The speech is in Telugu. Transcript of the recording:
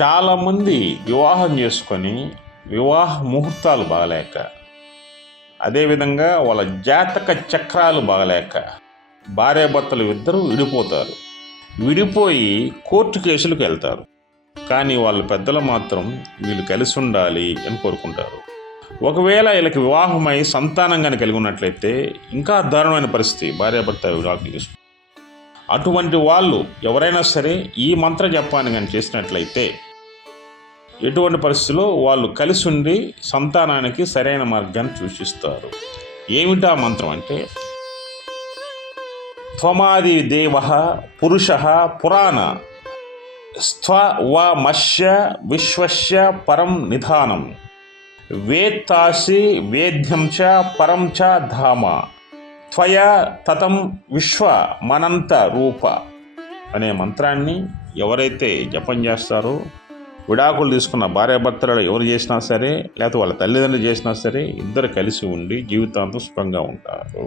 చాలామంది వివాహం చేసుకొని వివాహ ముహూర్తాలు బాగలేక అదేవిధంగా వాళ్ళ జాతక చక్రాలు బాగలేక భార్యాభర్తలు ఇద్దరు విడిపోతారు. విడిపోయి కోర్టు కేసులకు వెళ్తారు. కానీ వాళ్ళ పెద్దలు మాత్రం వీళ్ళు కలిసి ఉండాలి అని కోరుకుంటారు. ఒకవేళ వీళ్ళకి వివాహమై సంతానం కానీ కలిగి ఉన్నట్లయితే ఇంకా దారుణమైన పరిస్థితి భార్యాభర్త విడాకులు తీసుకుంటారు అటువంటి వాళ్ళు ఎవరైనా సరే ఈ మంత్ర జపాన్ని కానీ చేసినట్లయితే ఎటువంటి పరిస్థితుల్లో వాళ్ళు కలిసి ఉండి సంతానానికి సరైన మార్గాన్ని సూచిస్తారు. ఏమిటా మంత్రం అంటే త్వమాది దేవ పురుష పురాణ స్వ వ మత్స్య విశ్వస్య పరం నిధానం వేత్తాసి వేద్యం చ పరం చ ధామ. త్వయ తతం విశ్వ మనంత రూప అనే మంత్రాన్ని ఎవరైతే జపం చేస్తారో విడాకులు తీసుకున్న భార్యాభర్తలు ఎవరు చేసినా సరే లేకపోతే వాళ్ళ తల్లిదండ్రులు చేసినా సరే ఇద్దరు కలిసి ఉండి జీవితాంతం సుఖంగా ఉంటారు.